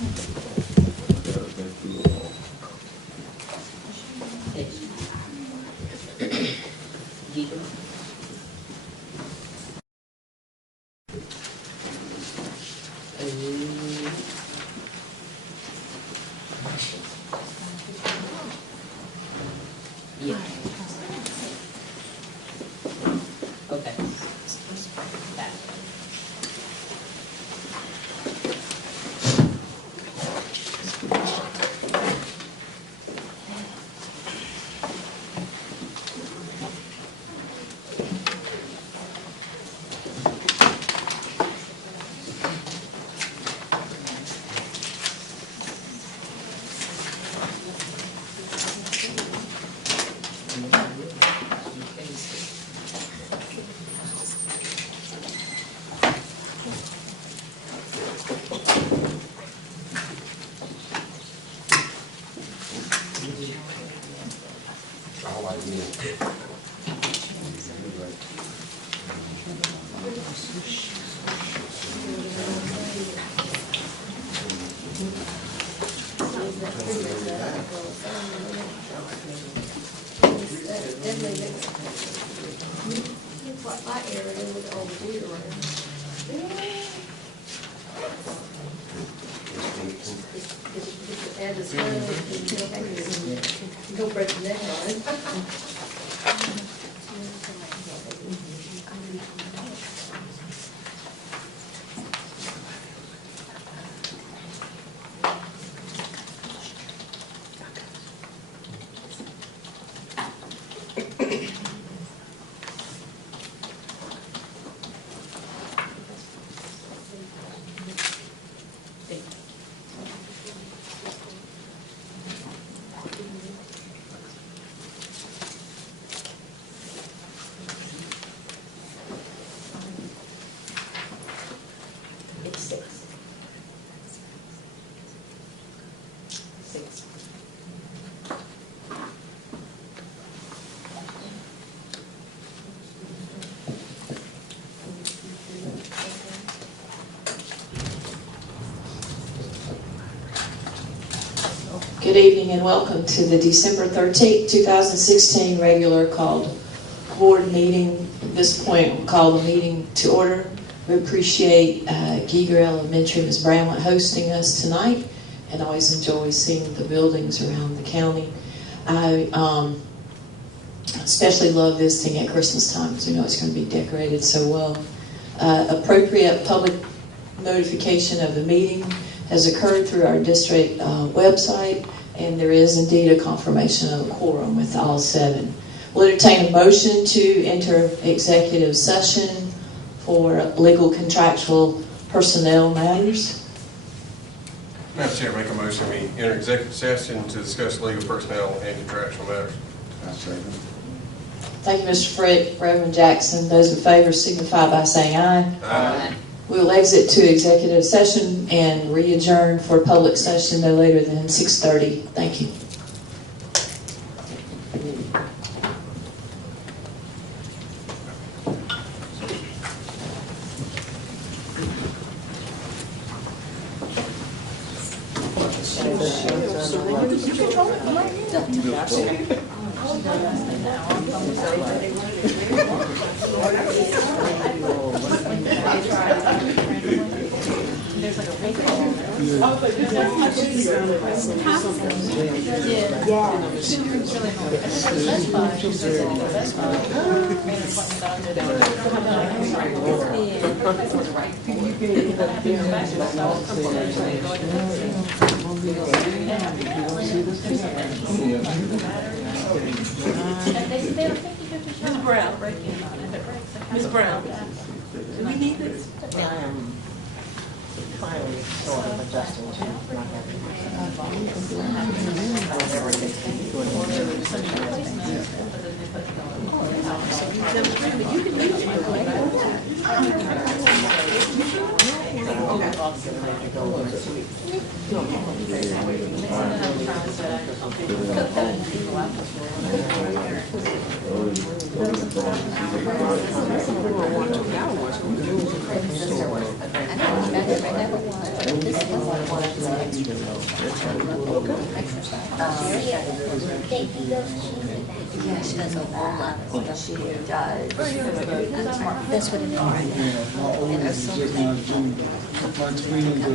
Yeah. Okay. That. Go break the neck on it. It's six. Six. Good evening and welcome to the December 13th, 2016 regular called board meeting. At this point, we'll call the meeting to order. We appreciate Giger Elementary, Ms. Bramlett, hosting us tonight, and always enjoy seeing the buildings around the county. I especially love visiting at Christmas time because we know it's going to be decorated so well. Appropriate public notification of the meeting has occurred through our district website, and there is indeed a confirmation of a quorum with all seven. We'll entertain a motion to enter executive session for legal, contractual, personnel matters. Madam Chair, make a motion we enter executive session to discuss legal, personnel, and contractual matters. I second. Thank you, Mr. Frick. Reverend Jackson, those in favor signify by saying aye. Aye. We will exit to executive session and re-adjourn for public session no later than 6:30. Thank you. Ms. Brown, do we need this? Finally, sort of adjusting to not having This Yeah, she does a whole lot of stuff. She does. That's what it is. My oldest is just now June. My twin is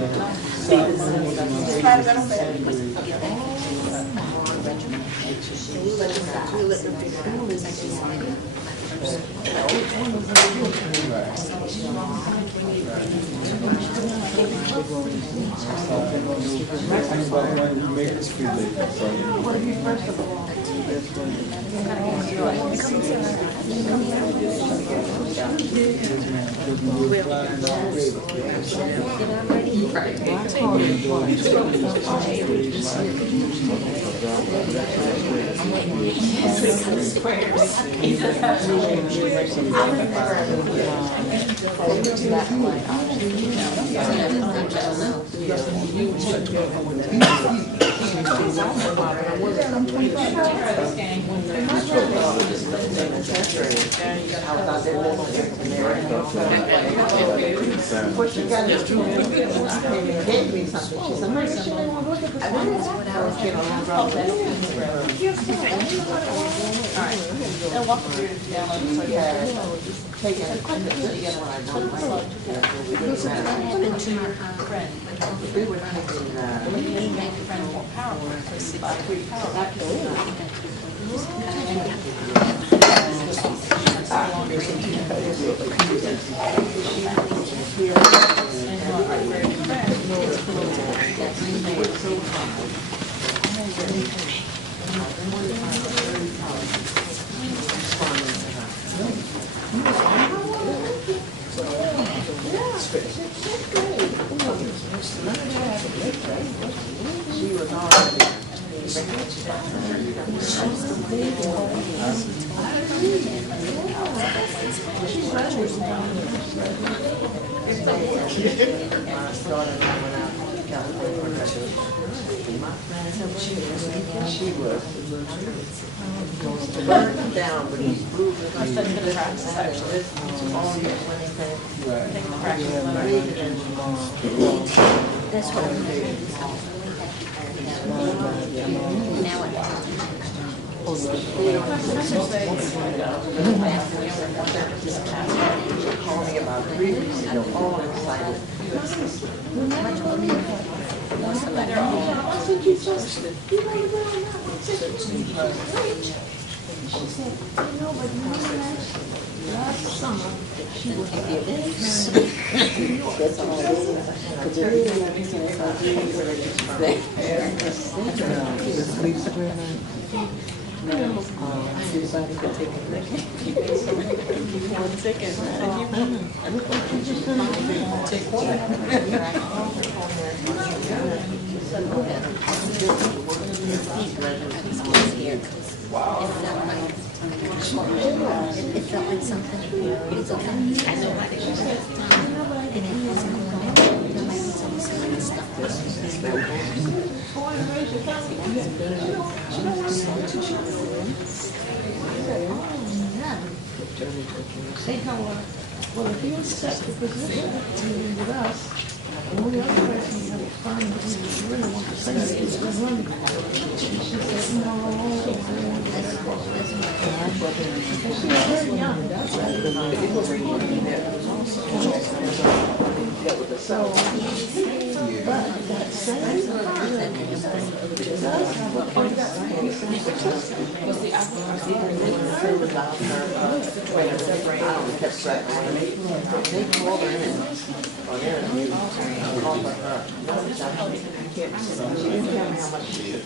down, but he's moving. I studied the practice actually. That's what I'm doing. Now what? Called me about 3 weeks ago, all excited. It felt like something. It's okay. I know how to do it. And it wasn't going down. Nobody was on the side stuff. Well, if you accept the position with us, and all the other person you have a fun, you really want to say that it's been running. She said, no, I want to. She's very young, that's right. So, but that same person does have a point that They called her in on interview. I called her up. She didn't tell me how much she did.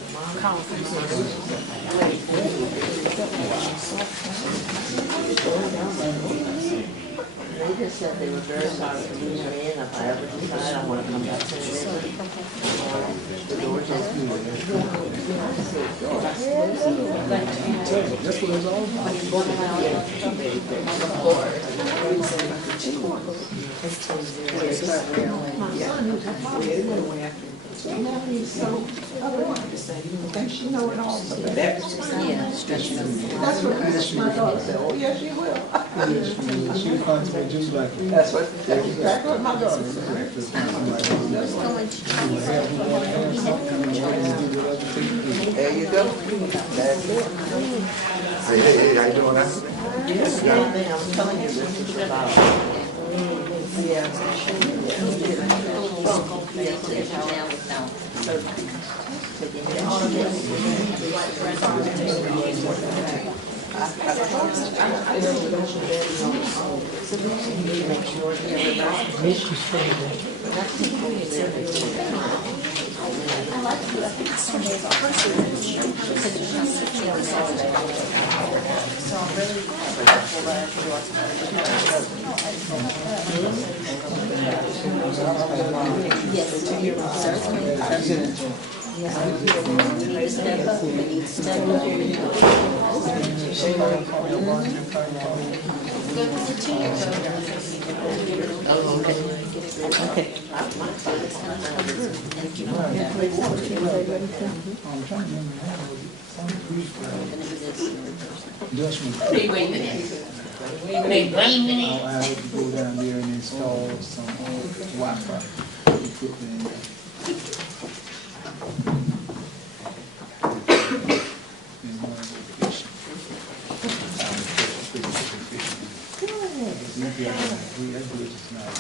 They just said they were very sorry to lose me, and if I ever decide I want to come back to the doors open. That's what it's all now he's so, I want to say, you think she know it all. Yeah, stretching them. That's what my daughter said, oh, yes, she will. Yes, she was constable just like her. That's exactly what my daughter said. There you go. That's it. Hey, how you doing? Yes, I'm telling you, this is about. Yes, certainly. We need to step up, we need to step up. Okay. I had to go down there and install some Wi-Fi equipment. In one location. We do it just nice.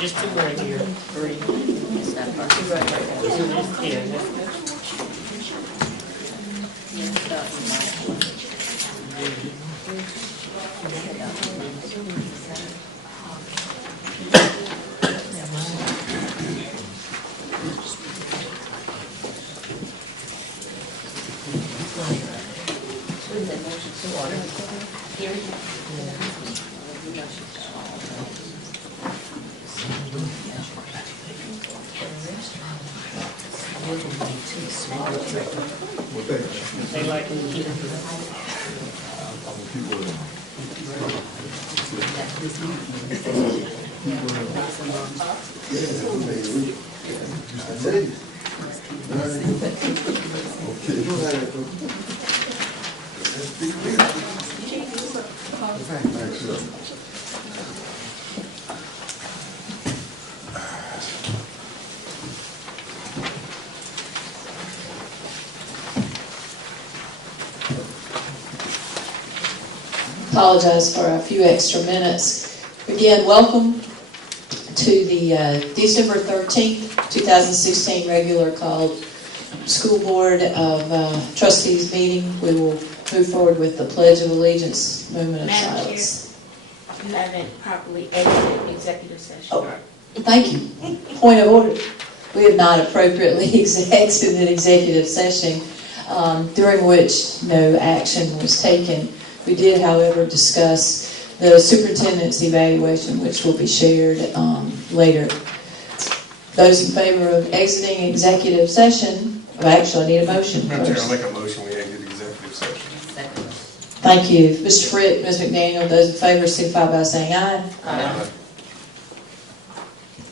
Just two right here. Three. They like to keep Apologize for a few extra minutes. Again, welcome to the December 13th, 2016 regular called School Board of Trustees meeting. We will move forward with the Pledge of Allegiance, moment of Madam Chair. silence. You haven't properly exited executive session. Oh, thank you. Point of order. We have not appropriately exited executive session, during which no action was taken. We did, however, discuss the superintendent's evaluation, which will be shared later. Those in favor of exiting executive session, actually, I need a motion Madam Chair, I'll first. make a motion, we exit executive session. Thank you. Mr. Fritt, Ms. McDaniel, those in favor signify by saying aye. Aye.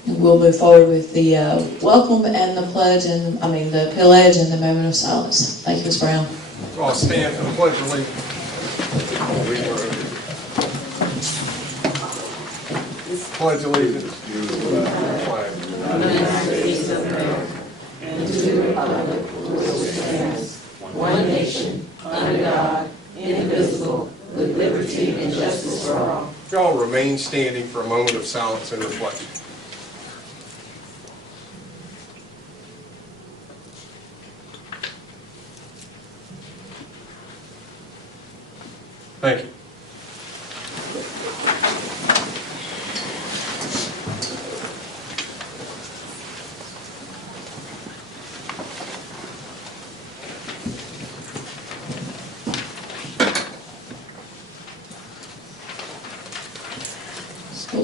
And we'll move forward with the welcome and the pledge, and the pledge and the moment of silence. Thank you, Ms. Brown. So I'll stand for the pledge of allegiance. Pledge allegiance to the flag. One nation, under God, indivisible, with liberty and justice for all. If y'all remain standing for a moment of silence and reflection. Thank you.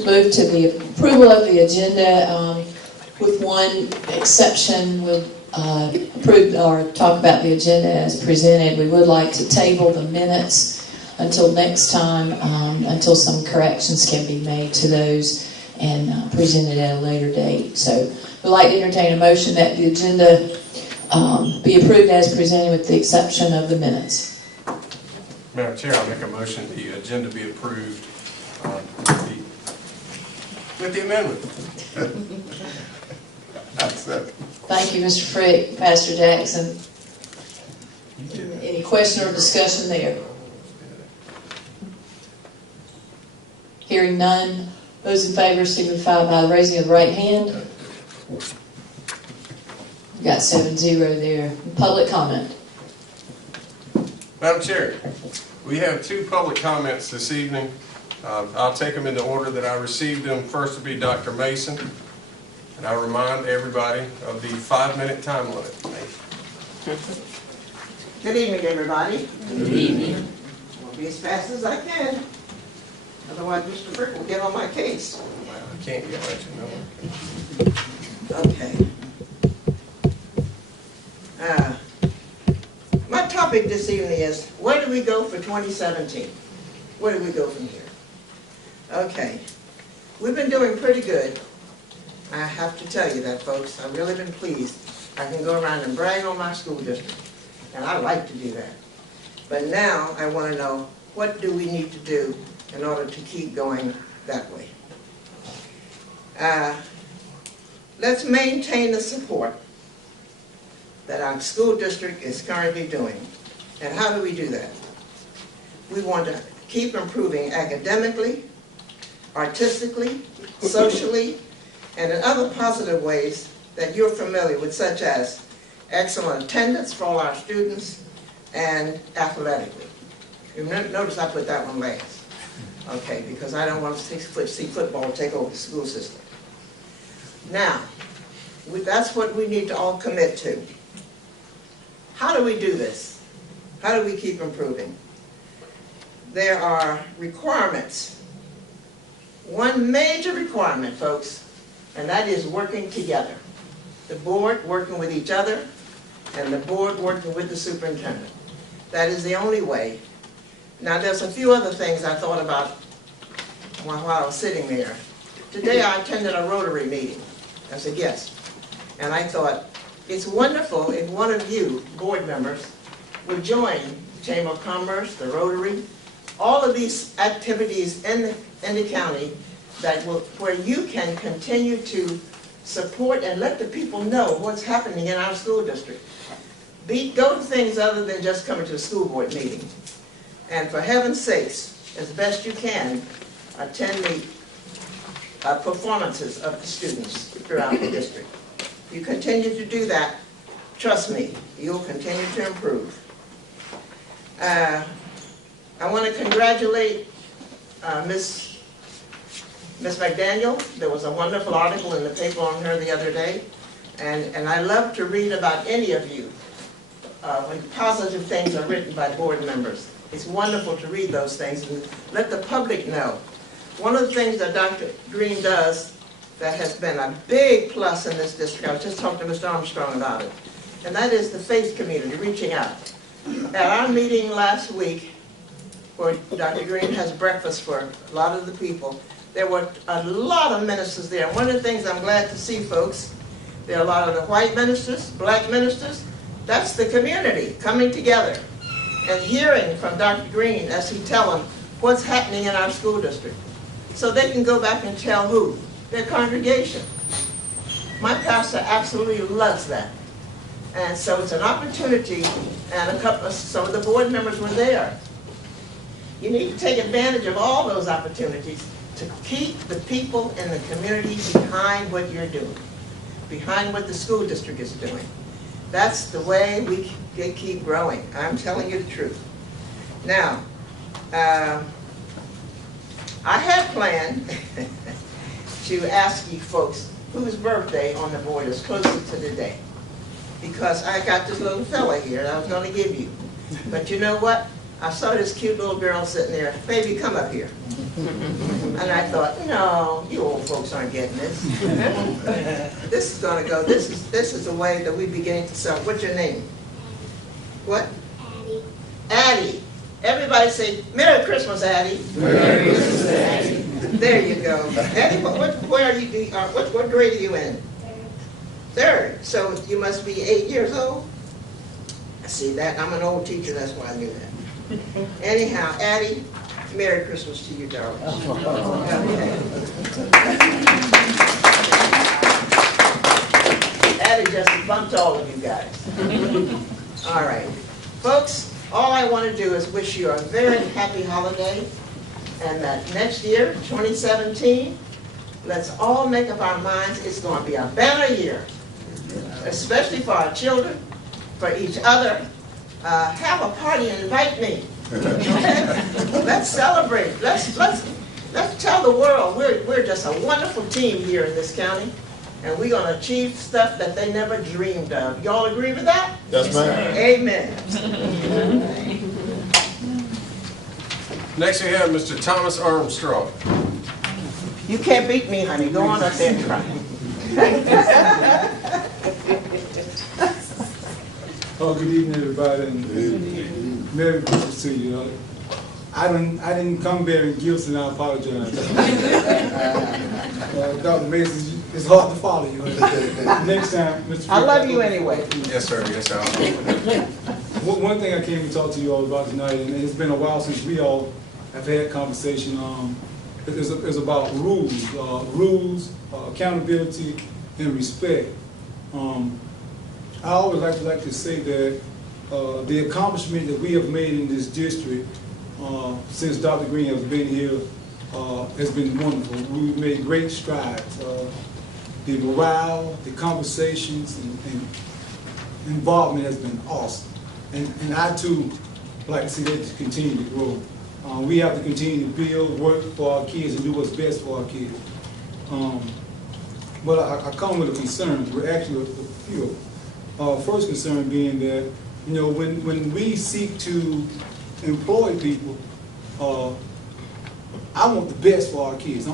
move to the approval of the agenda, with one exception. We'll approve or talk about the agenda as presented. We would like to table the minutes until next time, until some corrections can be made to those and presented at a later date. So we'd like to entertain a motion that the agenda be approved as presented with the exception of the minutes. Madam Chair, I'll make a motion the agenda be approved with the amendment. Thank you, Mr. Frick. Pastor Jackson. Any question or discussion there? Hearing none, those in favor signify by the raising of the right hand. We've got 7-0 there. Public comment. Madam Chair, we have 2 public comments this evening. I'll take them in the order that I received them. First will be Dr. Mason, and I'll remind everybody of the 5-minute time limit. Good evening, everybody. Good evening. I'll be as fast as I can. Otherwise, Mr. Frick will get on my case. I can't get let you know. Okay. My topic this evening is, where do we go for 2017? Where do we go from here? Okay. We've been doing pretty good. I have to tell you that, folks. I've really been pleased. I can go around and brag on my school district, and I like to do that. But now I want to know, what do we need to do in order to keep going that way? Let's maintain the support that our school district is currently doing. And how do we do that? We want to keep improving academically, artistically, socially, and in other positive ways that you're familiar with, such as excellent attendance for all our students and athletically. You notice I put that one last. Okay, because I don't want to see football take over the school system. Now, that's what we need to all commit to. How do we do this? How do we keep improving? There are requirements. One major requirement, folks, and that is working together. The board working with each other, and the board working with the superintendent. That is the only way. Now, there's a few other things I thought about while I was sitting there. Today I attended a Rotary meeting as a guest, and I thought, it's wonderful if one of you, board members, would join the Chamber of Commerce, the Rotary, all of these activities in the county where you can continue to support and let the people know what's happening in our school district. Go to things other than just coming to a school board meeting. And for heaven's sakes, as best you can, attend the performances of the students throughout the district. If you continue to do that, trust me, you'll continue to improve. I want to congratulate Miss McDaniel. There was a wonderful article in the paper on her the other day, and I love to read about any of you when positive things are written by board members. It's wonderful to read those things and let the public know. One of the things that Dr. Green does that has been a big plus in this district, I was just talking to Mr. Armstrong about it, and that is the faith community, reaching out. At our meeting last week, where Dr. Green has breakfast for a lot of the people, there were a lot of ministers there. One of the things I'm glad to see, folks, there are a lot of the white ministers, black ministers. That's the community coming together and hearing from Dr. Green as he tells them what's happening in our school district. So they can go back and tell who? Their congregation. My pastor absolutely loves that. And so it's an opportunity, and some of the board members were there. You need to take advantage of all those opportunities to keep the people in the community behind what you're doing, behind what the school district is doing. That's the way we keep growing. I'm telling you the truth. Now, I had planned to ask you folks whose birthday on the board is closest to the day. Because I got this little fella here that I was going to give you. But you know what? I saw this cute little girl sitting there, baby, come up here. And I thought, no, you old folks aren't getting this. This is gonna go, this is the way that we begin to sell. What's your name? What? Addie. Addie. Everybody say, Merry Christmas, Addie. Merry Christmas, Addie. There you go. Addie, where are you, what grade are you in? Third. So you must be 8 years old? I see that. I'm an old teacher, that's why I knew that. Anyhow, Addie, Merry Christmas to you, darling. Okay. Addie just bumped all of you guys. All right. Folks, all I want to do is wish you a very happy holiday, and that next year, 2017, let's all make up our minds it's going to be a better year, especially for our children, for each other. Have a party and invite me. Let's celebrate. Let's tell the world we're just a wonderful team here in this county, and we're going to achieve stuff that they never dreamed of. Y'all agree with that? Yes, ma'am. Amen. Next we have Mr. Thomas Armstrong. You can't beat me, honey. Go on up there and try. Oh, good evening, everybody, and Merry Christmas to you. I didn't come bearing gifts, and I apologize. Dr. Mason, it's hard to follow you. Next time, Mr. I love you anyway. Yes, sir. Yes, sir. One thing I came to talk to you all about tonight, and it's been a while since we all have had conversation. It's about rules, accountability, and respect. I always like to say that the accomplishment that we have made in this district since Dr. Green has been here has been wonderful. We've made great strides. The morale, the conversations, and involvement has been awesome. And I too like to see that continue to grow. We have to continue to build, work for our kids, and do what's best for our kids. But I come with a concern. We're actually a few. First concern being that, when we seek to employ people, I want the best for our kids. I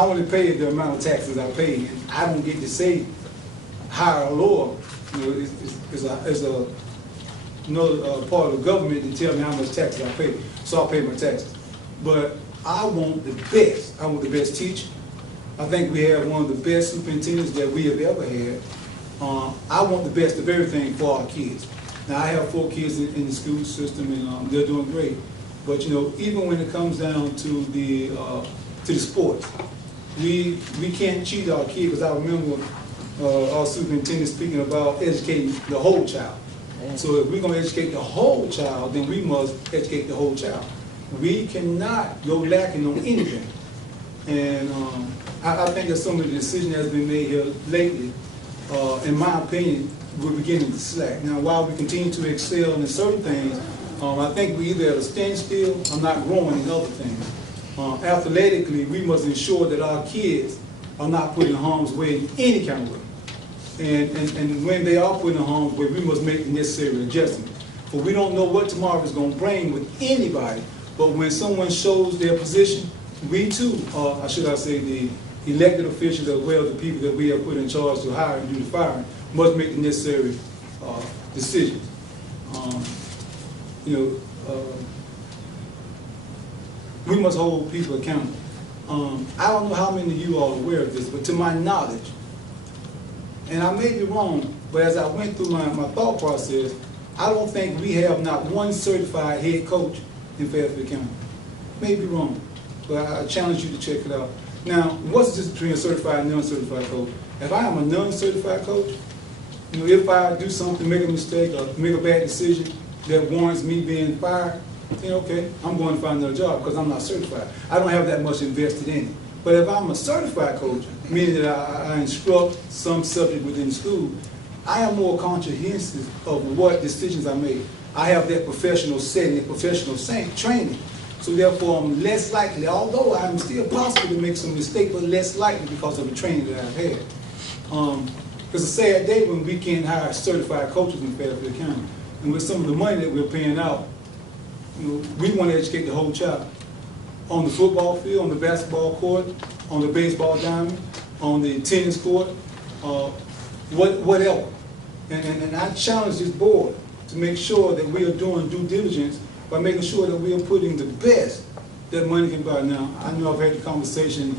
only pay the amount of taxes I pay, and I don't get to say higher or lower. It's another part of the government to tell me how much taxes I pay, so I pay my taxes. But I want the best. I want the best teacher. I think we have one of the best superintendents that we have ever had. I want the best of everything for our kids. Now, I have 4 kids in the school system, and they're doing great. But even when it comes down to the sports, we can't cheat our kids. Because I remember our superintendent speaking about educating the whole child. So if we're going to educate the whole child, then we must educate the whole child. We cannot go lacking on anything. And I think that some of the decisions that have been made here lately, in my opinion, we're beginning to slack. Now, while we continue to excel in certain things, I think we're either at a standstill or not growing in other things. Athletically, we must ensure that our kids are not put in harm's way in any kind of way. And when they are put in harm's way, we must make the necessary adjustments. For we don't know what tomorrow is going to bring with anybody, but when someone shows their position, we too, or should I say the elected officials as well as the people that we have put in charge to hire and do the firing, must make the necessary decisions. We must hold people accountable. I don't know how many of you are aware of this, but to my knowledge, and I may be wrong, but as I went through my thought process, I don't think we have not one certified head coach in Fairfield County. May be wrong, but I challenge you to check it out. Now, what's the difference between a certified and non-certified coach? If I am a non-certified coach, if I do something, make a mistake, or make a bad decision that warrants me being fired, then okay, I'm going to find another job because I'm not certified. I don't have that much invested in it. But if I'm a certified coach, meaning that I instruct some subject within school, I am more conscientious of what decisions I make. I have that professional setting, that professional training. So therefore, I'm less likely, although I'm still possible to make some mistakes, but less likely because of the training that I've had. It's a sad day when we can't hire certified coaches in Fairfield County. And with some of the money that we're paying out, you know, we want to educate the whole child. On the football field, on the basketball court, on the baseball diamond, on the tennis court, whatever. And I challenge this board to make sure that we are doing due diligence by making sure that we are putting the best that money can buy. Now, I know I've had the conversation,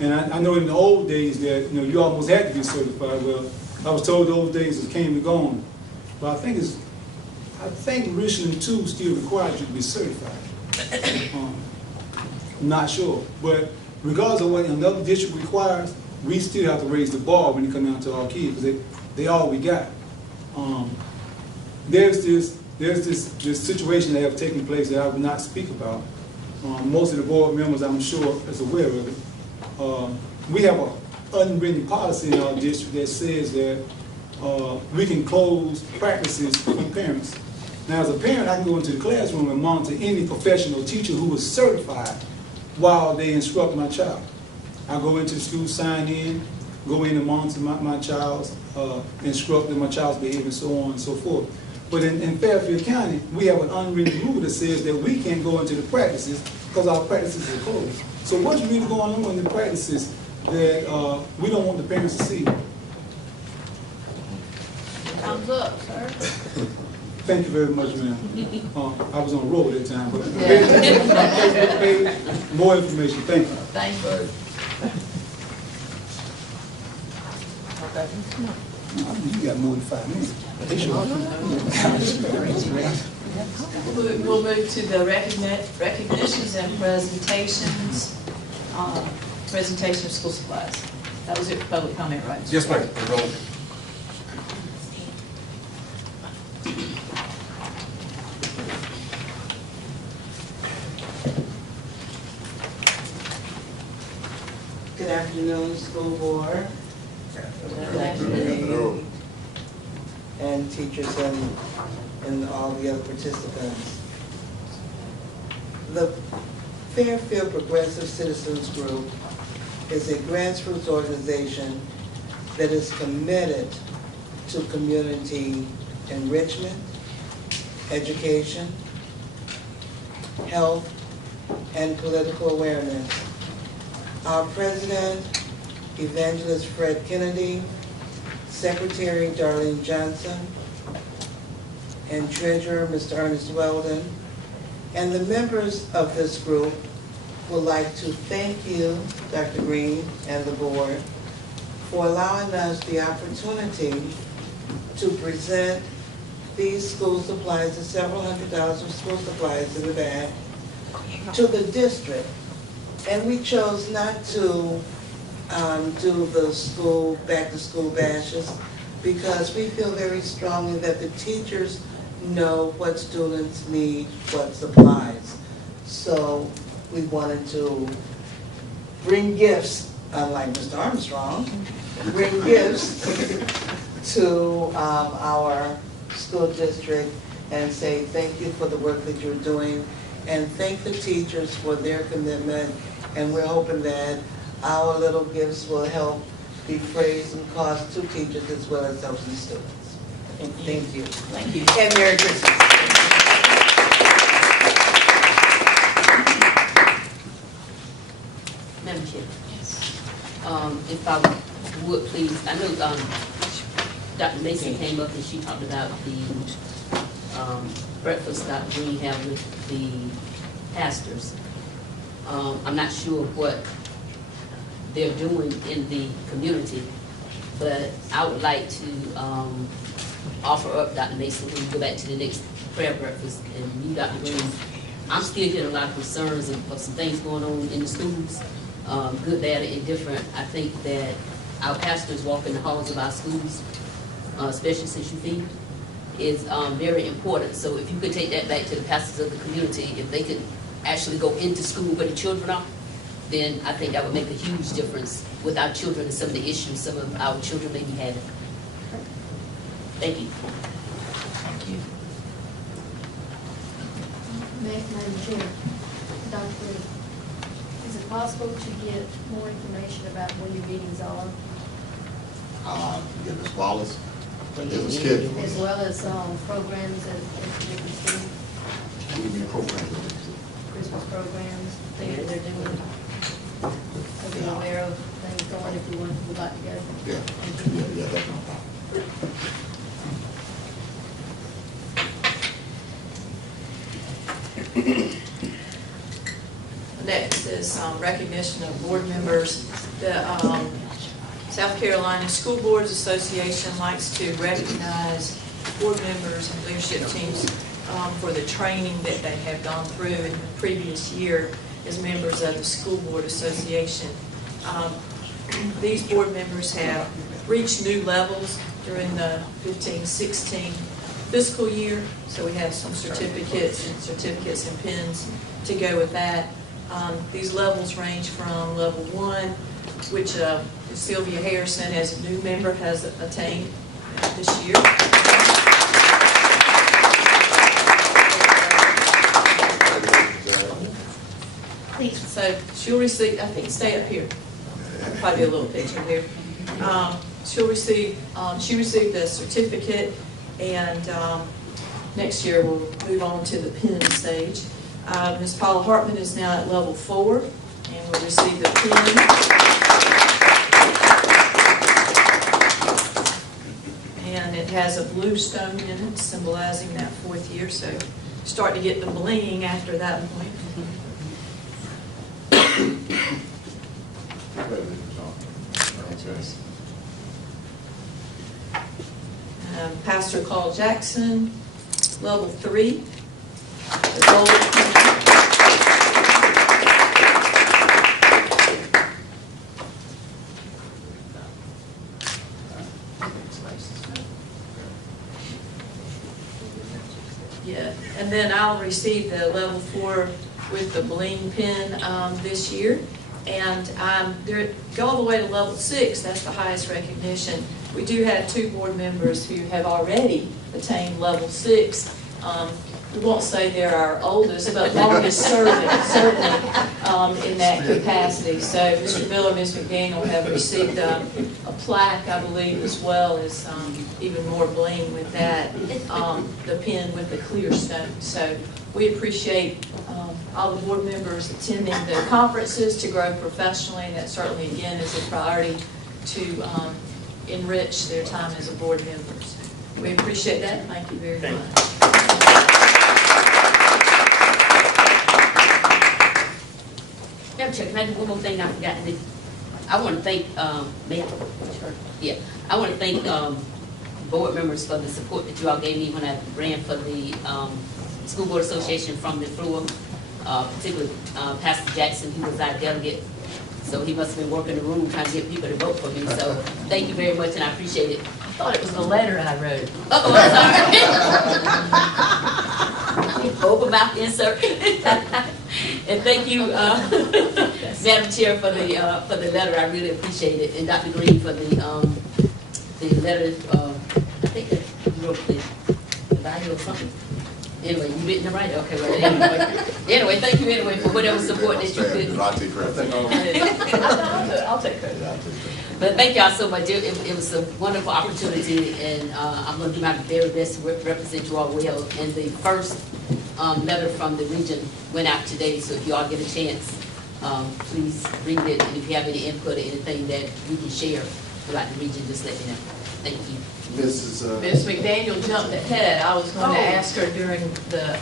and I know in the old days that, you know, you almost had to be certified. Well, I was told those days has came and gone. But I think Richland 2 still requires you to be certified. I'm not sure. But regardless of what another district requires, we still have to raise the bar when it comes down to our kids, because they all we got. There's this situation that have taken place that I will not speak about. Most of the board members, I'm sure, is aware of it. We have an unwritten policy in our district that says that we can close practices from parents. Now, as a parent, I can go into the classroom and monitor any professional teacher who is certified while they instruct my child. I go into the school, sign in, go in and monitor my child's instruct my child's behavior, and so on and so forth. But in Fairfield County, we have an unwritten rule that says that we can't go into the practices because our practices are closed. So what's really going on in the practices that we don't want the parents to see? Thumbs up, sir. Thank you very much, ma'am. I was on the road at that time, but more information. Thank you. Thank you. You got more than 5 minutes. We'll move to the recognitions and presentations. Presentation of school supplies. That was it for public comment, right? Yes, ma'am. Roll. Good afternoon, school board. Good afternoon. And teachers and all the other participants. The Fairfield Progressive Citizens Group is a grassroots organization that is committed to community enrichment, education, health, and political awareness. Our president, Evangelist Fred Kennedy, Secretary Darlene Johnson, and Treasurer Mr. Ernest Weldon, and the members of this group would like to thank you, Dr. Green, and the board for allowing us the opportunity to present these school supplies, the several $100s of school supplies in the bag, to the district. And we chose not to do the back to school bashes because we feel very strongly that the teachers know what students need, what supplies. So we wanted to bring gifts, unlike Mr. Armstrong, bring gifts to our school district and say thank you for the work that you're doing and thank the teachers for their commitment. And we're hoping that our little gifts will help defray some costs to teachers as well as helping students. Thank you. Thank you. And Merry Christmas. Madam Chair. If I would please, I know Dr. Mason came up and she talked about the breakfast Dr. Green had with the pastors. I'm not sure what they're doing in the community, but I would like to offer up Dr. Mason when we go back to the next prayer breakfast, and you, Dr. Green. I'm still getting a lot of concerns of some things going on in the schools, good, bad, and indifferent. I think that our pastors walk in the halls of our schools, especially since you feed, is very important. So if you could take that back to the pastors of the community, if they could actually go into school where the children are, then I think that would make a huge difference with our children and some of the issues some of our children may be having. Thank you. Thank you. Madam Chair, Dr. Green, is it possible to get more information about when your meetings are? Yeah, Ms. Wallace, It was scheduled. As well as, programs at different schools, We be programmed. Christmas programs, things that they're doing. So be aware of things going if we would like to go. Yeah, that's no problem. Next is recognition of board members. The South Carolina School Boards Association likes to recognize board members and leadership teams for the training that they have gone through in the previous year as members of the School Board Association. These board members have reached new levels during the 15-16 fiscal year, so we have some certificates and pins to go with that. These levels range from level 1, which Sylvia Harrison, as a new member, has attained this year. So she'll receive, I think, stay up here. Probably a little picture here. She received a certificate, and next year we'll move on to the pin stage. Ms. Paula Hartman is now at level 4 and will receive the pin. And it has a blue stone in it, symbolizing that 4th year, so start to get the bling after that point. Pastor Carl Jackson, level 3. The gold yeah, and then I'll receive the level 4 with the bling pin this year. And go all the way to level 6, that's the highest recognition. We do have 2 board members who have already attained level 6. We won't say they're our oldest, but longest serving, certainly in that capacity. So Mr. Miller and Ms. McDaniel have received a plaque, I believe, as well as even more bling with that, the pin with the clear stone. So we appreciate all the board members attending the conferences to grow professionally, and that certainly, again, is a priority to enrich their time as a board members. We appreciate that. Thank you very much. Madam Chair, can I do one more thing I forgot to do? I want to thank, I want to thank board members for the support that you all gave me when I ran for the School Board Association from the floor, particularly Pastor Jackson, who was our delegate. So he must have been working the room trying to get people to vote for me. So thank you very much, and I appreciate it. I thought it was the letter I wrote. Uh-oh, I'm sorry. Open mouth insert. And thank you, Madam Chair, for the letter. I really appreciate it, and Dr. Green for the letter. I think that you wrote the value or something. Anyway, you didn't write it. Okay, well, anyway, thank you anyway for whatever support that you could. I'll take credit. I'll take credit. But thank y'all so much. It was a wonderful opportunity, and I'm going to do my very best to represent you all well. And the first letter from the region went out today, so if you all get a chance, please read it. And if you have any input or anything that we can share about the region, just let me know. Thank you. Ms. McDaniel jumped ahead. I was going to ask her during the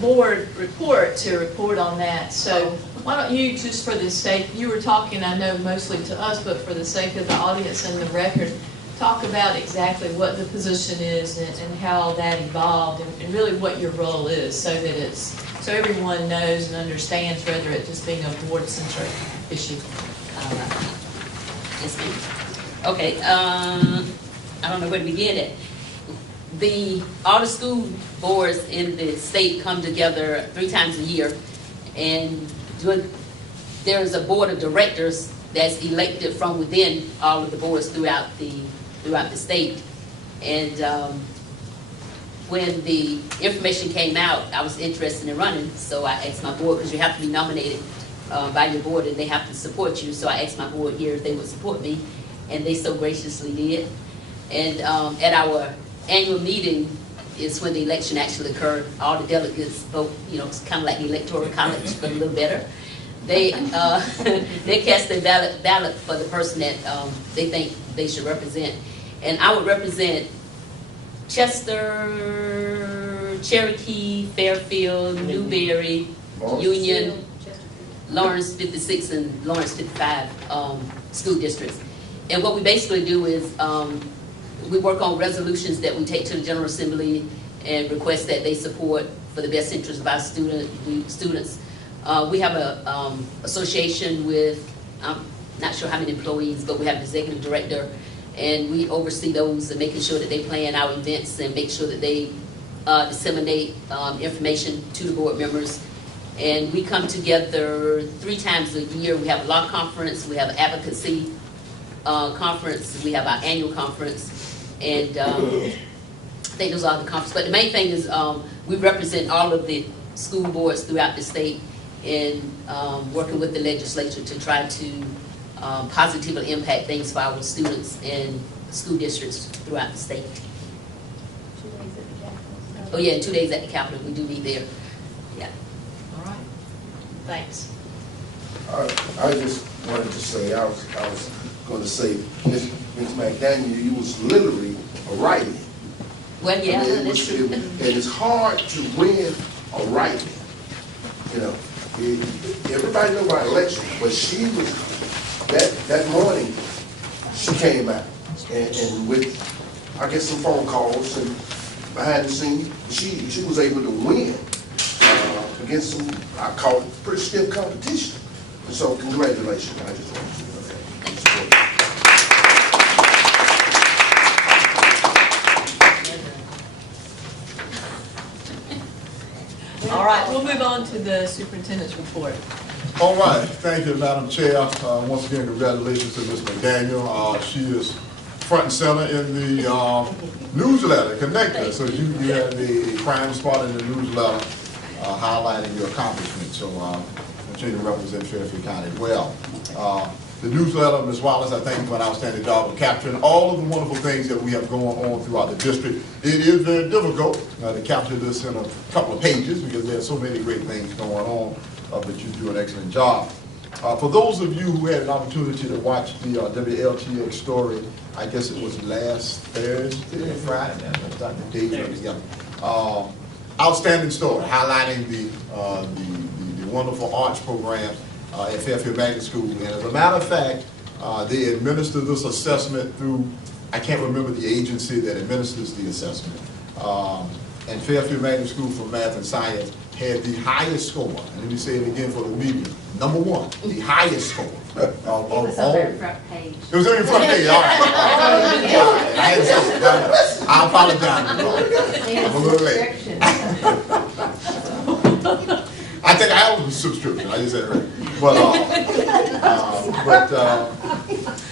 board report to report on that. So why don't you, just for the sake, you were talking, I know, mostly to us, but for the sake of the audience and the record, talk about exactly what the position is and how that evolved and really what your role is, so that so everyone knows and understands, rather it just being a board-centric issue. All right. Yes, ma'am. Okay. I don't know where to begin at. All the school boards in the state come together 3 times a year, and there is a board of directors that's elected from within all of the boards throughout the state. And when the information came out, I was interested in running, so I asked my board, because you have to be nominated by your board and they have to support you. So I asked my board here if they would support me, and they so graciously did. And at our annual meeting is when the election actually occurred. All the delegates vote, you know, it's kind of like the electoral college, but a little better. They they cast their ballot for the person that they think they should represent. And I would represent Chester, Cherokee, Fairfield, Newberry, Union, Lawrence 56 and Lawrence 55 school districts. And what we basically do is we work on resolutions that we take to the General Assembly and request that they support for the best interest of our students. We have a association with, I'm not sure how many employees, but we have an executive director, and we oversee those and making sure that they plan our events and make sure that they disseminate information to the board members. And we come together 3 times a year. We have a law conference, we have an advocacy conference, we have our annual conference, and I think those are the conferences. But the main thing is we represent all of the school boards throughout the state in working with the legislature to try to positively impact things for our students and school districts throughout the state. 2 days at the Capitol. Oh yeah, and 2 days at the Capitol, we do meet there. Yeah. All right. Thanks. I just wanted to say, I was going to say, Ms. McDaniel, you was literally a write-in. Well, yeah, And that's true. and it's hard to win a write-in. You know, everybody know about election, but she was, that morning, she came out, and with, I guess, some phone calls and behind the scenes, she was able to win against some, I call it, pretty stiff competition. And so, congratulations. I just want you to know that. All right, we'll move on to the superintendent's report. All right, thank you, Madam Chair. Once again, congratulations to Ms. McDaniel. She is front and center in the newsletter, Connector. So you have a prime spot in the newsletter highlighting your accomplishments. So continue to represent Fairfield County well. The newsletter, Ms. Wallace, I think, did an outstanding job of capturing all of the wonderful things that we have going on throughout the district. It is very difficult to capture this in a couple of pages because there are so many great things going on, but you do an excellent job. For those of you who had an opportunity to watch the WLTX story, I guess it was last Thursday or Friday, the dates are together. Outstanding story, highlighting the wonderful arts program at Fairfield Magnet School. And as a matter of fact, they administer this assessment through, I can't remember the agency that administers the assessment. And Fairfield Magnet School for Math and Science had the highest score. And let me say it again for the media. Number 1, the highest score. It was on their front page. It was on your front page, all right. I had to say it. I apologize. I'm a little late. I think I have a subscription. I just said it right.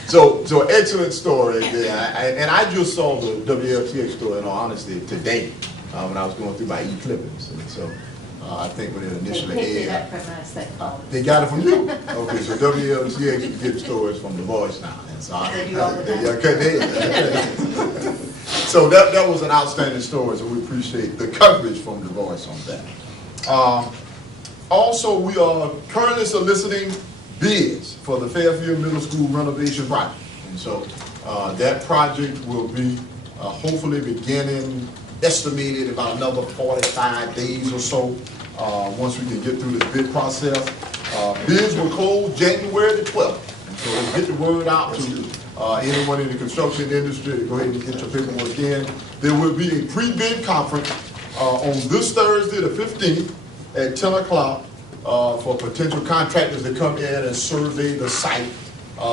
So excellent story there. And I just saw the WLTX story, in all honesty, today when I was going through my e-clippings. And so I think when it initially aired, they got it from you. Okay, so WLTX get stories from the Voice now. And so so that was an outstanding story. So we appreciate the coverage from the Voice on that. Also, we are currently soliciting bids for the Fairfield Middle School renovation project. And so that project will be hopefully beginning, estimated about another 45 days or so once we can get through this bid process. Bids will close January the 12th. And so we'll get the word out to anyone in the construction industry to go ahead and get your paperwork in. There will be a pre-bid conference on this Thursday, the 15th, at 10 o'clock for potential contractors to come in and survey the site,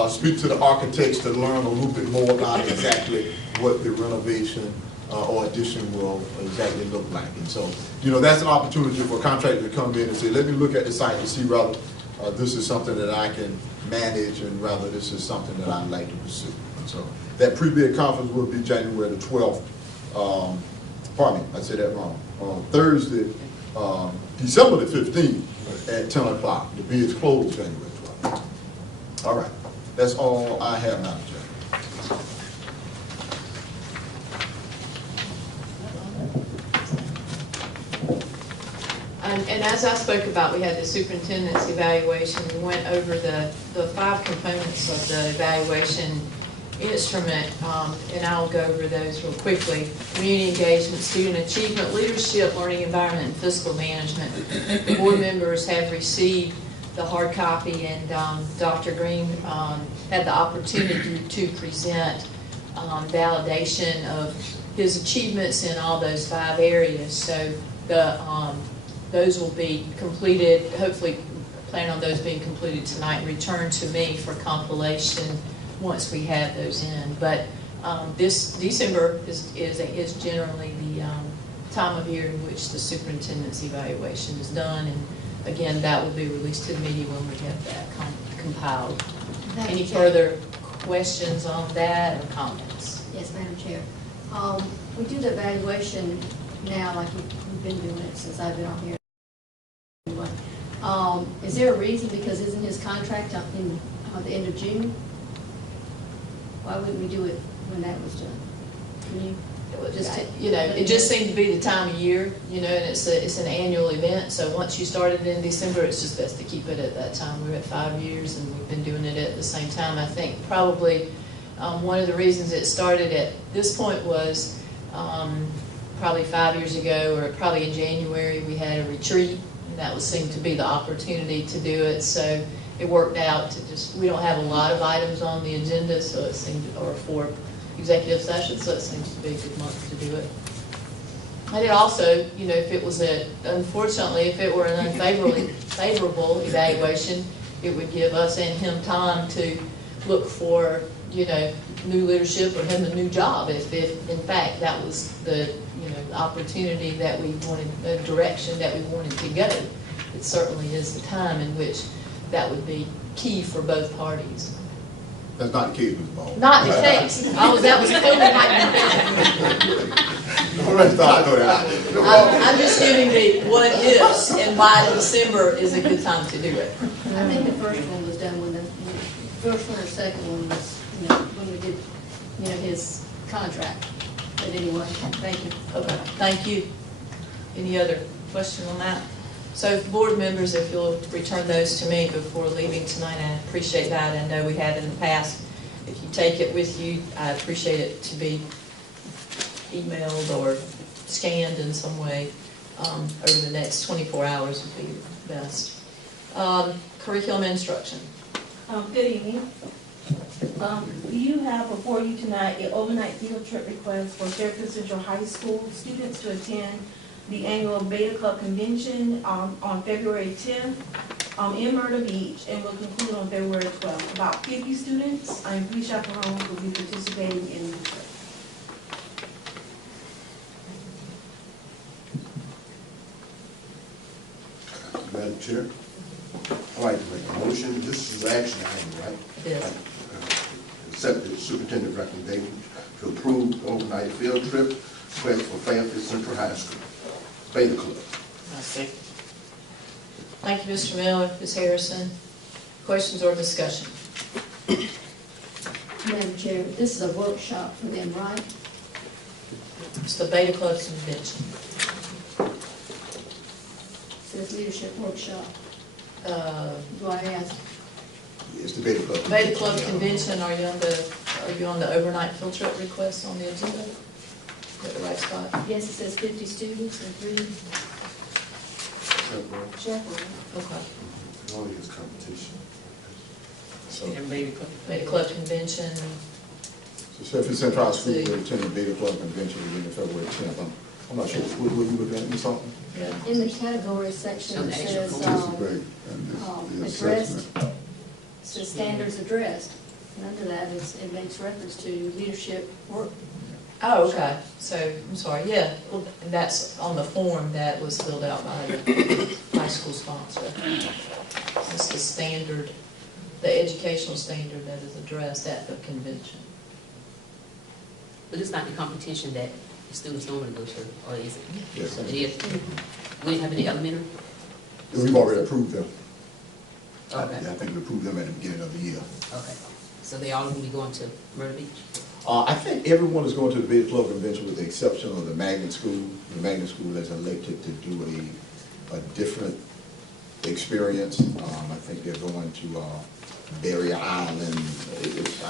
speak to the architects to learn a little bit more about exactly what the renovation or addition will exactly look like. And so, you know, that's an opportunity for a contractor to come in and say, let me look at the site and see whether this is something that I can manage and rather this is something that I'd like to pursue. And so that pre-bid conference will be January the 12th. Pardon me, I said that wrong. Thursday, December the 15th at 10 o'clock. The bids closed January 12th. All right, that's all I have now, Chair. And as I spoke about, we had the superintendent's evaluation. We went over the 5 components of the evaluation instrument, and I'll go over those real quickly. Community engagement, student achievement, leadership, learning environment, and fiscal management. The board members have received the hard copy, and Dr. Green had the opportunity to present validation of his achievements in all those 5 areas. So those will be completed, hopefully plan on those being completed tonight and returned to me for compilation once we have those in. But this December is generally the time of year in which the superintendent's evaluation is done, and again, that will be released to the media when we have that compiled. Any further questions on that or comments? Yes, Madam Chair. We do the evaluation now, like we've been doing it since I've been on here. Is there a reason? Because isn't his contract up in the end of June? Why wouldn't we do it when that was done? Can you just it just seemed to be the time of year, and it's an annual event. So once you started in December, it's just best to keep it at that time. We're at 5 years, and we've been doing it at the same time. I think probably one of the reasons it started at this point was probably 5 years ago, or probably in January, we had a retreat, and that seemed to be the opportunity to do it. So it worked out to we don't have a lot of items on the agenda, so it seemed, or for executive session, so it seems to be a good month to do it. And it also, if it was unfortunately, if it were an unfavorable evaluation, it would give us and him time to look for, new leadership or him a new job. If in fact that was the, opportunity that we wanted, the direction that we wanted to go, it certainly is the time in which that would be key for both parties. That's not the case, Mr. Ball. Not the case. That was totally not the case. I'm just giving the what ifs and why December is a good time to do it. I think the first one was done when the first one or second one was, when we did, his contract. But anyway, thank you. Okay, thank you. Any other question on that? So board members, if you'll return those to me before leaving tonight, I appreciate that. I know we have in the past. If you take it with you, I appreciate it to be emailed or scanned in some way over the next 24 hours would be best. Curriculum instruction. Good evening. You have before you tonight an overnight field trip request for Fairfield Central High School students to attend the annual Beta Club Convention on February 10th in Myrtle Beach, and will conclude on February 12th. About 50 students and 3 chaperones will be participating in the trip. Madam Chair, I'd like to make a motion. This is action item, right? Yes. Accept the superintendent recommendation to approve the overnight field trip request for Fairfield Central High School Beta Club. I see. Thank you, Mr. Miller, Ms. Harrison. Questions or discussion? Madam Chair, this is a workshop for them, right? It's the Beta Club Convention. So it's leadership workshop. Do I ask? It's the Beta Club. Beta Club Convention, are you on the overnight field trip request on the agenda? At the right spot? Yes, it says 50 students and 3 chaperones. Okay. Only is competition. So Beta Club Convention. So Fairfield Central High School will attend the Beta Club Convention beginning February 10th. I'm not sure. What you looking at? Something? Yeah. In the category section, it says addressed, it says standards addressed. And under that, it makes reference to leadership work. Oh, okay. So, I'm sorry, yeah. Well, that's on the form that was filled out by the high school sponsor. It's the standard, the educational standard that is addressed at the convention. But it's not the competition that the students normally go to, or is it? Yes. So it is. We didn't have any elementary? We've already approved them. Okay. I think we approved them at the beginning of the year. Okay. So they all going to be going to Myrtle Beach? I think everyone is going to the Beta Club Convention with the exception of the magnet school. The magnet school has elected to do a different experience. I think they're going to Berry Island.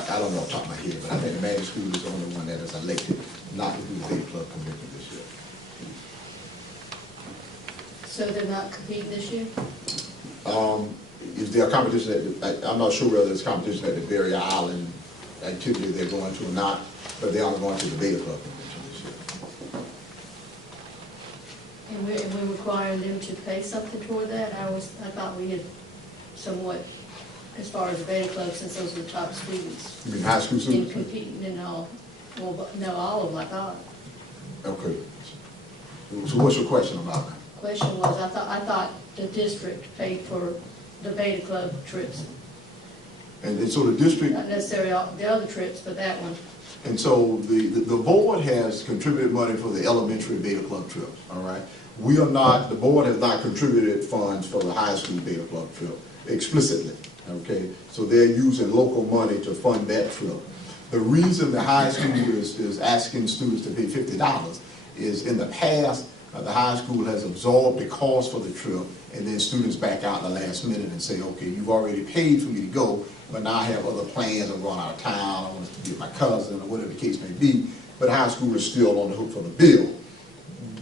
I don't know off the top of my head, but I think the Manning School is the only one that is elected not to do the Beta Club convention this year. So they're not competing this year? Is there a competition I'm not sure whether there's competition at the Berry Island activity they're going to or not, but they are going to the Beta Club convention this year. And we're requiring them to pay something toward that? I thought we had somewhat, as far as the Beta Club, since those are the top students. You mean high school In students? competing and all, well, but no, all of them, I thought. Okay. So what's your question about that? Question was, I thought the district paid for the Beta Club trips, And so the district, not necessarily all the other trips, but that one. and so the board has contributed money for the elementary Beta Club trips, all right? We are not, the board has not contributed funds for the high school Beta Club trip explicitly, okay? So they're using local money to fund that trip. The reason the high school is asking students to pay $50 is in the past, the high school has absorbed the cost for the trip, and then students back out in the last minute and say, okay, you've already paid for me to go, but now I have other plans, I'm going out of town, I want to get my cousin, or whatever the case may be, but high school is still on the hook for the bill.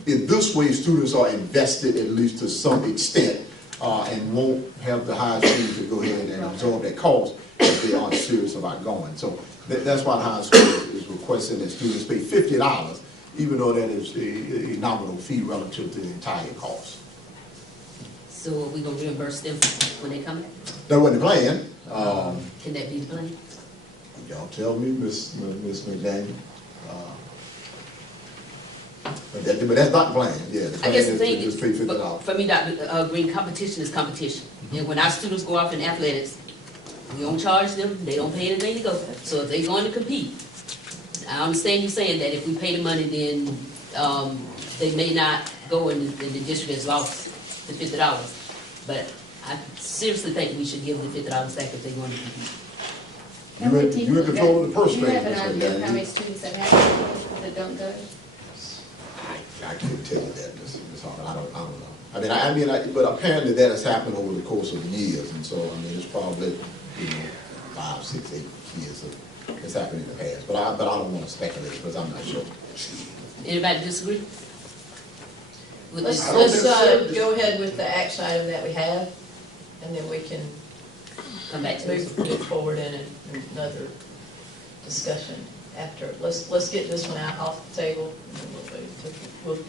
In this way, students are invested at least to some extent, and won't have the high school to go ahead and absorb that cost if they aren't serious about going. So that's why the high school is requesting that students pay $50, even though that is a nominal fee relative to the entire cost. So are we gonna reimburse them when they come? That wasn't the plan. Can that be the plan? Y'all tell me, Miss McDaniel. But that's not the plan, yeah. The I plan guess the is thing to is, just pay $50. for me, Dr. Green, competition is competition. And when our students go off in athletics, we don't charge them, they don't pay anything to go. So if they're going to compete, I understand you saying that if we pay the money, then they may not go and the district has lost the $50. But I seriously think we should give them the $50 back if they're going to compete. You're in control of the purse Do you have an strings, Ms. idea of how McDaniel. many students that have that don't go? I can't tell you that, Ms. Harper. I don't know. But apparently that has happened over the course of years, and so, it's probably, 5, 6, 8 years of, it's happened in the past. But I don't want to speculate, because I'm not sure. Anybody disagree? With Let's this? go ahead with the action item that we have, and then we can Come back to this. move forward in another discussion after. Let's get this one out off the table, and then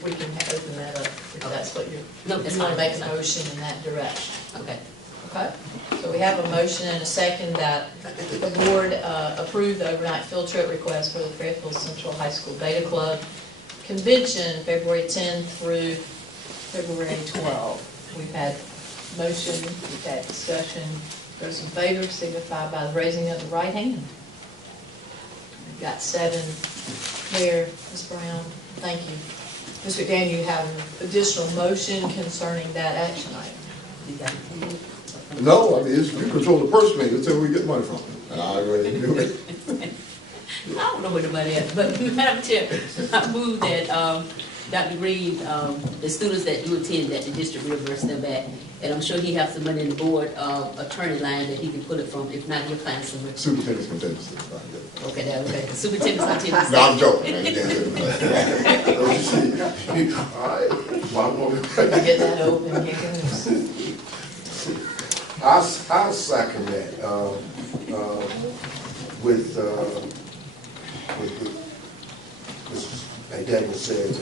we can open that up, if that's what you're, No, if that's you want to fine. make a motion in that direction. Okay. Okay, so we have a motion and a second that the board approve the overnight field trip request for the Fairfield Central High School Beta Club Convention, February 10th through February 12th. We've had motion, we've had discussion. Those in favor signify by the raising of the right hand. We've got 7 there. Ms. Brown, thank you. Mr. McDaniel, you have an additional motion concerning that action item. You got it. No, you control the purse strings until we get money from them. And I'll go ahead and do it. I don't know where the money is, but Madam Chair, I move that Dr. Green, the students that do attend, that the district reimburse them back. And I'm sure he has some money in the board attorney line that he can pull it from. If not, he'll find somewhere. Superintendent's contingency. Okay, that's okay. The superintendent's contingency. No, I'm joking. All right, one more. Get that open, here goes. I'll second that, with Mrs. McDaniel said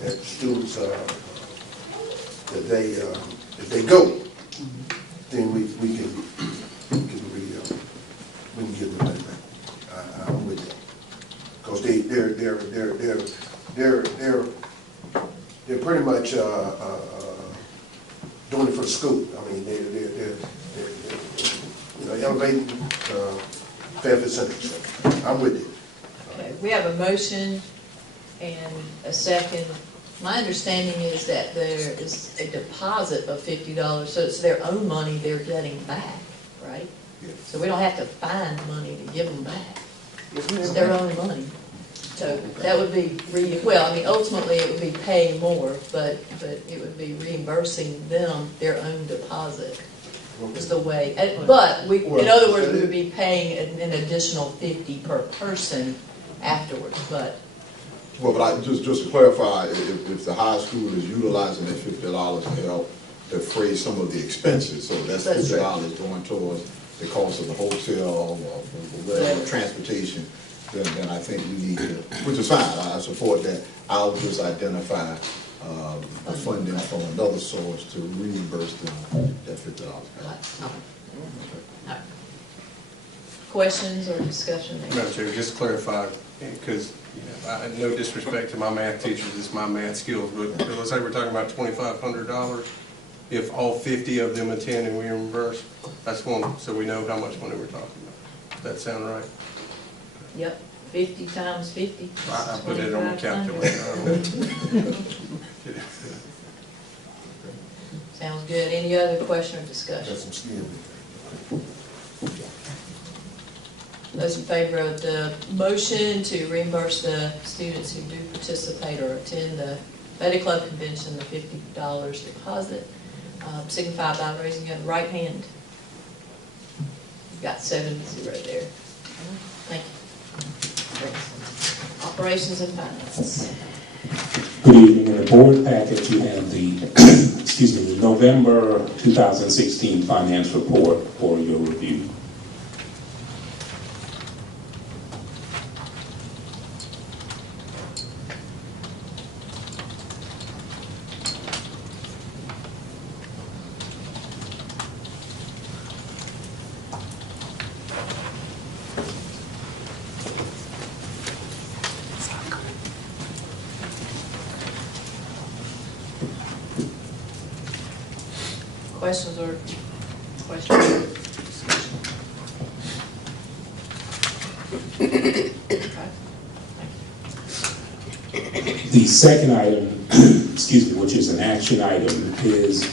that students, that they, if they go, then we can give them money back. I'm with that. Because they're pretty much, doing it for the school. They're elevating Fairfield Central. I'm with you. Okay, we have a motion and a second. My understanding is that there is a deposit of $50, so it's their own money they're getting back, right? Yes. So we don't have to find money to give them back. It's their own money. So that would be, well, I mean, ultimately, it would be paying more, but it would be reimbursing them their own deposit is the way. But we, in other words, we would be paying an additional 50 per person afterwards, but. Well, but I, just to clarify, if the high school is utilizing that $50 to help defray some of the expenses, so that's $50 going towards the cost of the hotel or whatever, transportation, then I think we need to, which is fine, I support that. I'll just identify the funding from another source to reimburse them that $50. Right. Questions or discussion? Madam Chair, just clarify, because no disrespect to my math teachers, it's my math skills, but let's say we're talking about $2,500. If all 50 of them attend and we reimburse, that's one, so we know how much money we're talking about. Does that sound right? Yep, 50 times 50. I put it on the calculator. Sounds good. Any other question or discussion? That's some skin. Those in favor of the motion to reimburse the students who do participate or attend the Beta Club convention, the $50 deposit, signify by raising your right hand. You've got 7-0 there. Thank you. Operations and finances. Good evening. In the board package, you have the the November 2016 finance report for your review. Questions or questions? The second item, which is an action item, is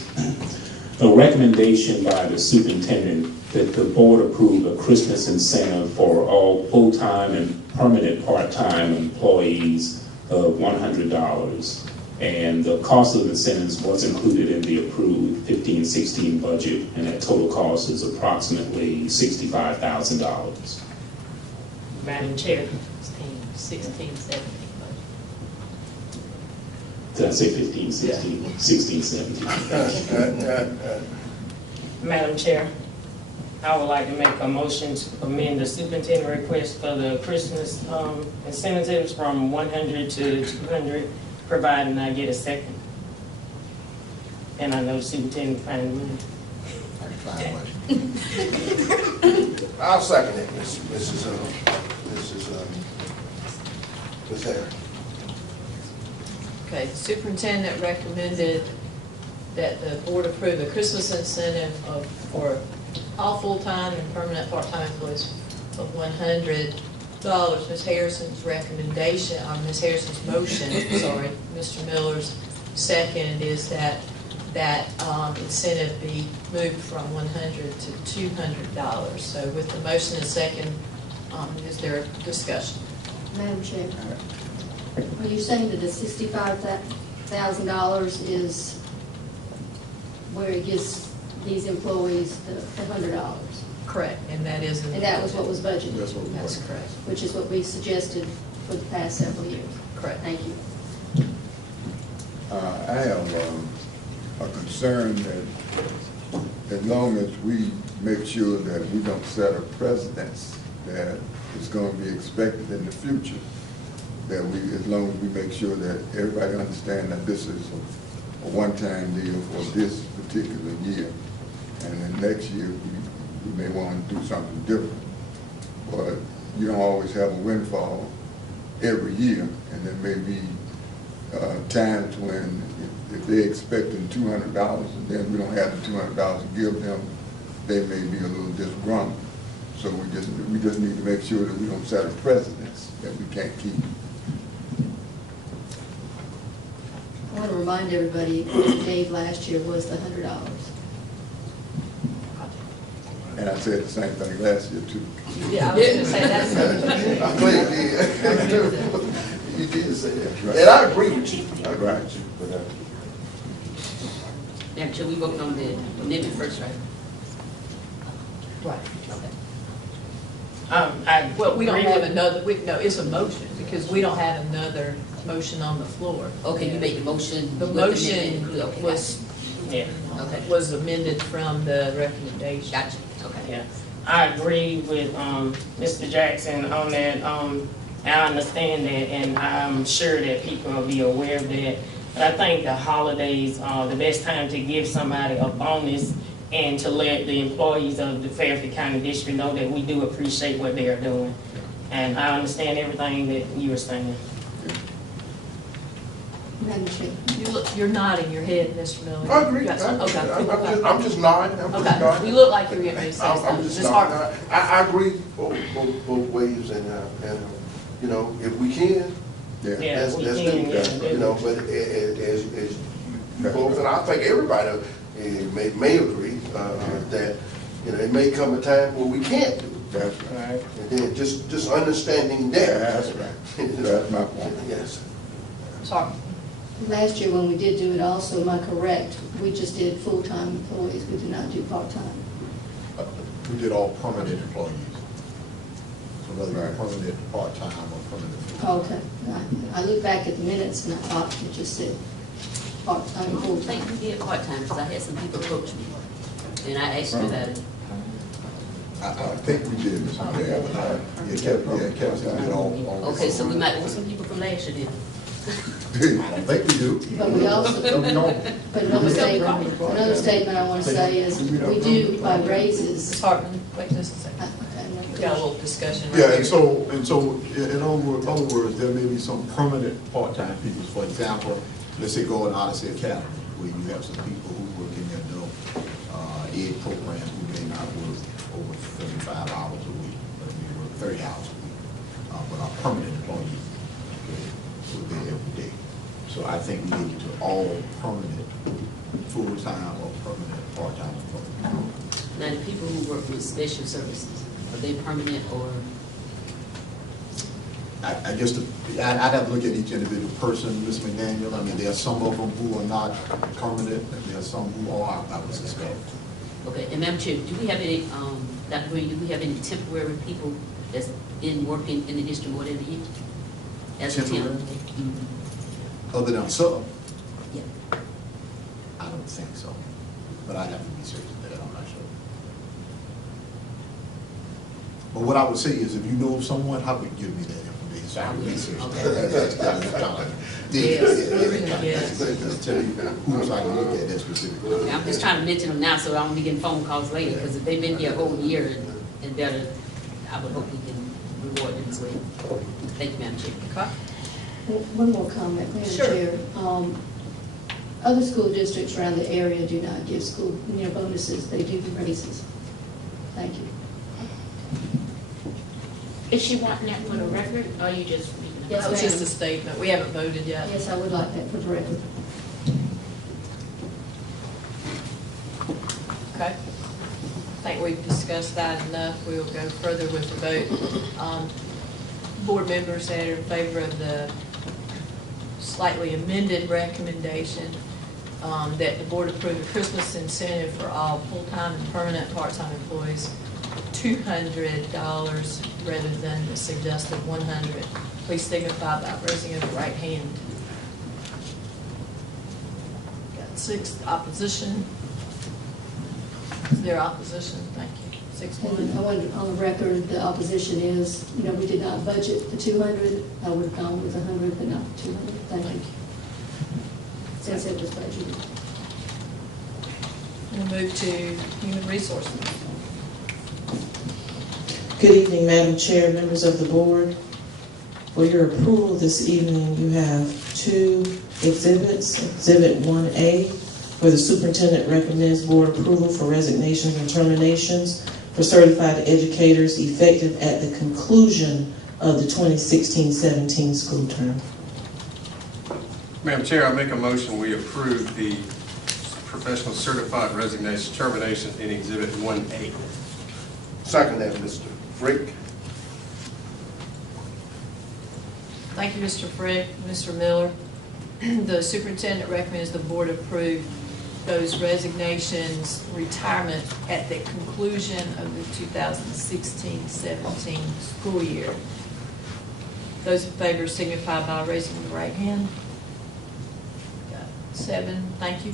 a recommendation by the superintendent that the board approve a Christmas incentive for all full-time and permanent part-time employees of $100. And the cost of the incentives was included in the approved 15-16 budget, and that total cost is approximately $65,000. Madam Chair. 16, 17. Did I say 15, 16, 16, 17? Madam Chair, I would like to make a motion to amend the superintendent request for the Christmas incentives from 100 to 200, providing I get a second. And I know the superintendent find money. I can find money. I'll second it, Ms. Harris. Okay, the superintendent recommended that the board approve a Christmas incentive for all full-time and permanent part-time employees of $100. Ms. Harrison's recommendation, or Ms. Harrison's motion, sorry, Mr. Miller's second is that incentive be moved from $100 to $200. So with the motion and second, is there a discussion? Madam Chair, are you saying that the $65,000 is where it gives these employees the $100? Correct, and that is. And that was what was budgeted? That's what was That's budgeted. correct. Which is what we suggested for the past several years? Correct. Thank you. I have a concern that as long as we make sure that we don't set a precedence that is going to be expected in the future, that we, as long as we make sure that everybody understands that this is a one-time deal for this particular year, and then next year we may want to do something different. But you don't always have a windfall every year, and there may be times when if they're expecting $200 and then we don't have the $200 to give them, they may be a little disgruntled. So we just need to make sure that we don't set a precedence that we can't keep. I want to remind everybody what we gave last year was the $100. And I said the same thing last year too. Yeah, I was going to say that's. I played kids say that. And I agree with you. I agree Right. with you. But, Madam Chair, we voted on the amendment first, right? Right. I Well, we don't agree have with- another, no, it's a motion, because we don't have another motion on the floor. Okay, you made the motion. The with motion amendment. Okay, was, Yeah. Okay, was amended from the recommendation. gotcha, okay. Yeah, I agree with, Mr. Jackson on that, I understand that, and I'm sure that people will be aware of that. But I think the holidays are the best time to give somebody a bonus and to let the employees of the Fairfield County District know that we do appreciate what they are doing. And I understand everything that you were saying. Madam Chair. You're nodding your head, Mr. Miller. I agree. You got some- Okay. I'm just nodding. I'm just Okay, nodding. you look like you're getting ready to say I'm something. just Ms. nodding. Hartman. I agree both ways, and you know, if we can, Yeah. Yeah, let's we do can, that. yeah. You know, but as you folks, and I think everybody may agree that, you know, it may come a time where we can't do it. That's right. Right. And then just understanding that. That's right. That's my point. Yes. Sorry. Last year when we did do it also, am I correct? We just did full-time employees, we did not do part-time. We did all permanent employees. So whether you're permanent, part-time, or permanent. Okay. I looked back at the minutes and I thought it just said part-time, I don't full-time. think we did part-time, because I had some people approach me, and I asked you about it. I think we did, Mr. Mayor, but Kevin said we did all. Okay, so we might want some people from last year then. I think we do. But we also, but another statement I want to say is, we do by raises. Ms. Hartman, wait just a second. Okay, We got a little discussion right Yeah, here. and so, in other words, there may be some permanent part-time people. For example, let's say go in Odyssey Academy, where you have some people who work in the adult ed program who may not work over 35 hours a week, but may work 30 hours a week, but are permanent employees. So they're every day. So I think we need to all permanent, full-time or permanent part-time employees. Now, the people who work with special services, are they permanent or? I guess I'd have to look at each individual person, Ms. McDaniel. I mean, there are some of them who are not permanent, and there are some who are, I would suspect. Okay, and Madam Chair, do we have any, Dr. Green, do we have any temporary people that's been working in the district more than a year? As a temp? Temporary? Mhm. Other than sub? Yeah. I don't think so, but I'd have to research that, I'm not sure. But what I would say is, if you know of someone, how would you give me that information? So I would research that. Yes. Just tell you who I can look at that specifically. Okay, I'm just trying to mention them now so I don't be getting phone calls later, because if they've been here a whole year and better, I would hope we can reward them as well. Thank you, Madam Chair. Okay. One more comment, Madam Sure. Chair. Other school districts around the area do not give school, bonuses, they do raises. Thank you. Is she wanting that for the record, or you just? Yes, That was ma'am. just a statement. We haven't voted yet. Yes, I would like that for the record. Okay. I think we've discussed that enough. We will go further with the vote. Board members that are in favor of the slightly amended recommendation, that the board approve a Christmas incentive for all full-time and permanent part-time employees, $200 rather than the suggested $100. Please signify by raising of the right hand. Got 6 opposition. Is there opposition? Thank you. 6-1. And I want on the record, the opposition is, we did not budget the 200. I would have gone with 100, but not 200. Thank you. Since it was budgeted. We'll move to human resources. Good evening, Madam Chair, members of the board. For your approval this evening, you have 2 exhibits. Exhibit 1A, where the superintendent recommends board approval for resignations and terminations for certified educators effective at the conclusion of the 2016-17 school term. Madam Chair, I make a motion, we approve the professional certified resignation termination in Exhibit 1A. Second that, Mr. Frick. Thank you, Mr. Frick, Mr. Miller. The superintendent recommends the board approve those resignations, retirement at the conclusion of the 2016-17 school year. Those in favor signify by raising the right hand. Got 7, thank you.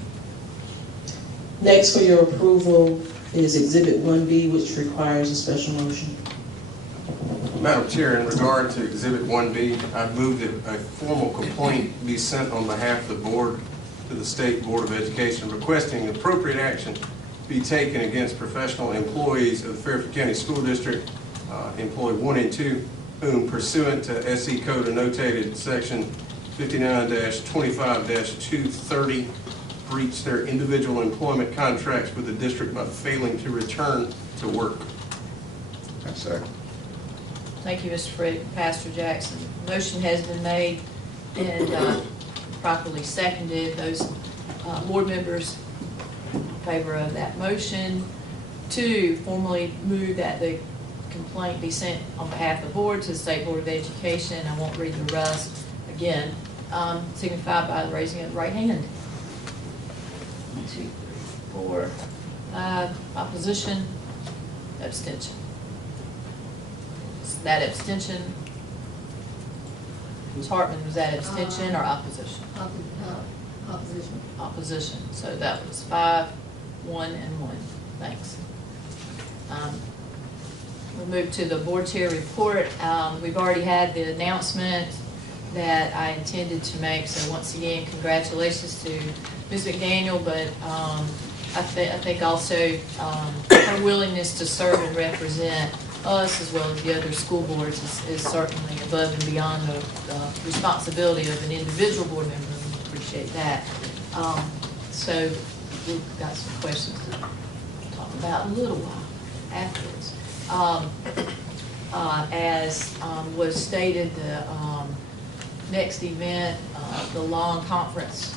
Next for your approval is Exhibit 1B, which requires a special motion. Madam Chair, in regard to Exhibit 1B, I move that a formal complaint be sent on behalf of the board to the State Board of Education requesting appropriate action be taken against professional employees of the Fairfield County School District, employee 1 and 2, whom pursuant to SE Code annotated Section 59-25-230 breached their individual employment contracts with the district by failing to return to work. That's second. Thank you, Mr. Frick. Pastor Jackson. Motion has been made and properly seconded. Those board members in favor of that motion to formally move that the complaint be sent on behalf of the board to the State Board of Education. I won't read the rest again. Signify by raising of the right hand. 1, 2, 3, 4, 5. Opposition, abstention. That abstention, Ms. Hartman, was that abstention or opposition? Opposition. Opposition. So that was 5, 1, and 1. Thanks. We'll move to the board chair report. We've already had the announcement that I intended to make. So once again, congratulations to Ms. McDaniel, but I think also her willingness to serve and represent us as well as the other school boards is certainly above and beyond the responsibility of an individual board member. We appreciate that. So we've got some questions to talk about in a little while afterwards. As was stated, the next event, the longer conference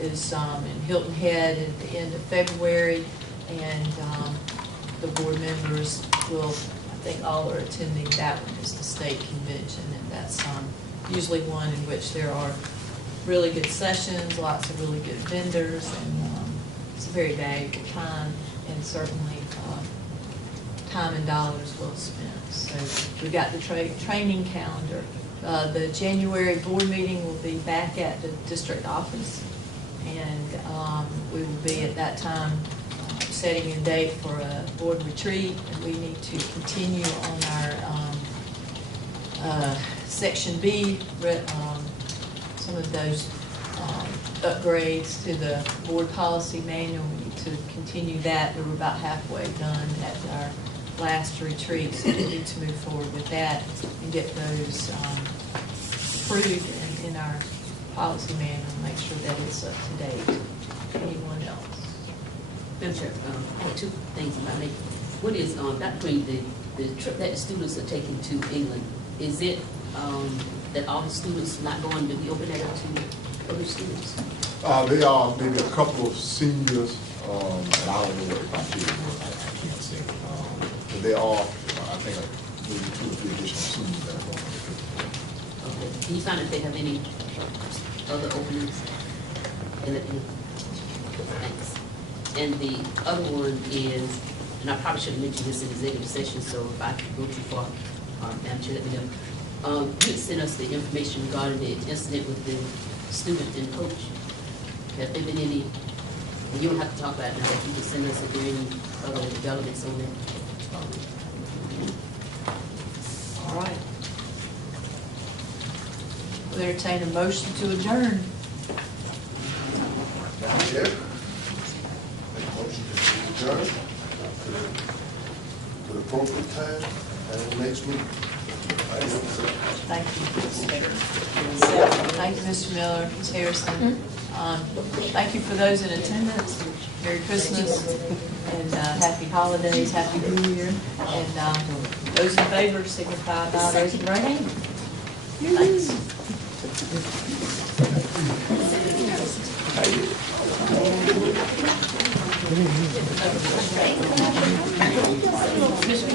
is in Hilton Head at the end of February, and the board members will, I think all are attending that one. Is the state convention, and that's usually one in which there are really good sessions, lots of really good vendors, and it's a very valuable time, and certainly time and dollars well spent. So we've got the training calendar. The January board meeting will be back at the district office, and we will be at that time setting a date for a board retreat, and we need to continue on our Section B, some of those upgrades to the board policy manual. We need to continue that. We were about halfway done at our last retreat, so we need to move forward with that and get those approved in our policy manual and make sure that it's up to date. Anyone else? Madam Chair, I have 2 things about me. What is, Dr. Green, the trip that the students are taking to England, is it that all the students not going to be open that up to other students? They are maybe a couple of seniors, and I don't know what the criteria was, I can't say. But they are, I think, maybe 2 or 3 additional seniors that are going on the trip. Okay. Can you find if they have any other openings? Thanks. And the other one is, and I probably should have mentioned this in executive session, so if I go too far, Madam Chair, let me know. You sent us the information regarding the incident with the student and coach. Have there been any, and you don't have to talk about it now, but you can send us if there are any other developments on that. All right. We'll entertain a motion to adjourn. Madam Chair, make a motion to adjourn to the appropriate time and next week. Thank you. Thank you, Mr. Miller, Ms. Harrison. Thank you for those in attendance. Merry Christmas and happy holidays, happy New Year. And those in favor signify by raising the right hand. Thanks. Mr.